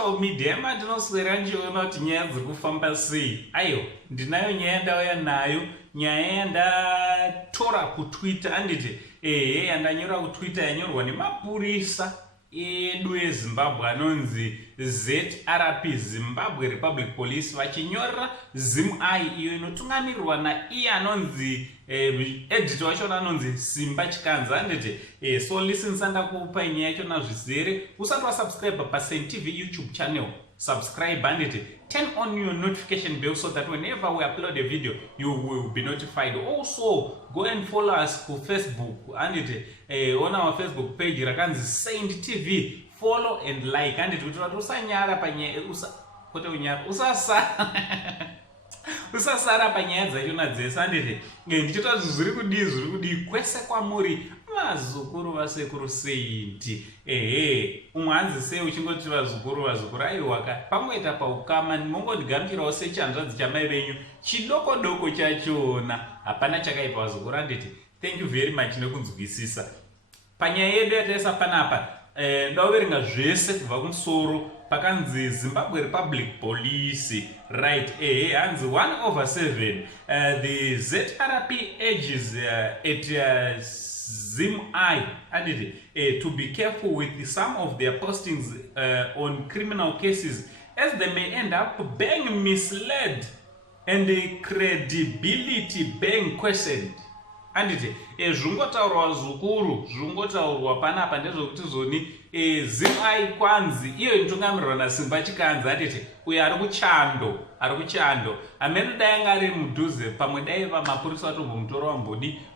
social media mandinoswera ndichiona kuti nyaya dziri kufamba sei. Aiyo, ndinayo nyaya yandauya nayo, nyaya yandatora kuTwitter, anditi yandanyora kuTwitter yanyorwa nemapurisa edu eZimbabwe anonzi ZRP, Zimbabwe Republic Police, vachinyorera ZimEye iyo inotungamirirwa naiye anonzi editor wacho anonzi Simba Chikanza, anditi so listen, sandakupa nyaya yacho nazvizere. Usati wasubscribe paSaint TV YouTube channel, subscribe and turn on your notification bell so that whenever we upload a video you will be notified. Also go and follow us on Facebook and on our Facebook page rakanzi Saint TV, follow and like and usanyara panye usasara panyaya dzachona dzese anditi ndichita zviri kudii kwese kwamuri vazukuru vasekuru Saint. Umwe hanzi sei uchingoti vazukuru aiwaka pangoita paukama mongondigamuchirawo sechanzvadzi chamai venyu chidoko chachona, hapana chakaipa vazukuru anditi. Thank you very much nekunzwisisa. Panyaya yedu yataisa panapa ndauverenga zvese kubva kumusoro pakanzi Zimbabwe Republic Police, right? Hanzi 1/7 the ZRP urges at ZimEye to be careful with some of their postings on criminal cases, as they may end up being misled and the credibility being questioned. Anditi zvongotaurwa zukuru, zvongotaurwa panapa ndezvokuti zoni ZimEye kwanzi iyo inotungamirirwa naSimba Chikanza, anditi uyo ari kuchando amene dai anga ari mudhuze, pamwe dai vamapurisa vatombomutora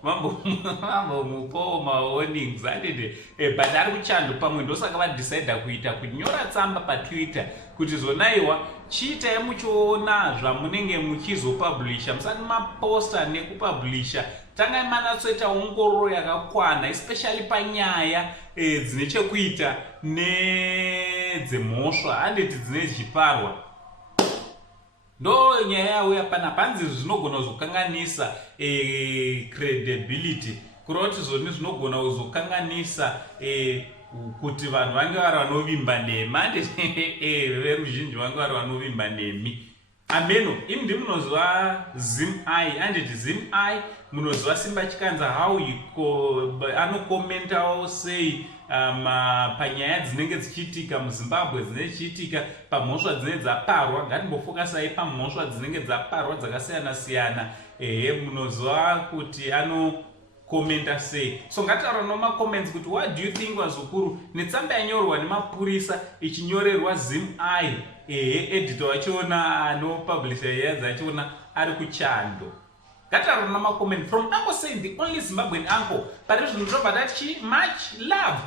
vambomupawo mawarnings, anditi but ari kuchando pamwe, ndosaka vadecida kuita kunyora tsamba paTwitter kuti zonaiwa chiitai muchiona zvamunenge muchizopublisha, musati maposta nekupublisha. Tangai manatsoita ongororo yakakwana, especially panyaya dzine chekuita nedzemhosva anditi dzine zviparwa. Ndo nyaya yauya panapa, hanzi zvinogona kuzokanganisa credibility, kureva kuti zoni zvinogona kuzokanganisa kuti vanhu vange vari vanovimba nemi, anditi veruzhinji vange vari vanovimba nemi. Ameno, imi ndimunoziva ZimEye, anditi ZimEye munoziva Simba Chikanza how anokomentawo sei panyaya dzinenge dzichiitika muZimbabwe, dzinenge dzichiitika pamhosva dzinenge dzaparwa. Ngatimbofokasai pamhosva dzinenge dzaparwa dzakasiyana-siyana. Munoziva kuti anokomenta sei. So ngataura nomacomments kuti what do you think vazukuru netsamba yanyorwa nemapurisa ichinyorerwa ZimEye, editor wachona anopublisha nyaya dzachona ari kuchando. Ngataura namacomments from Uncle Saint, the only Zimbabwean uncle. But much love.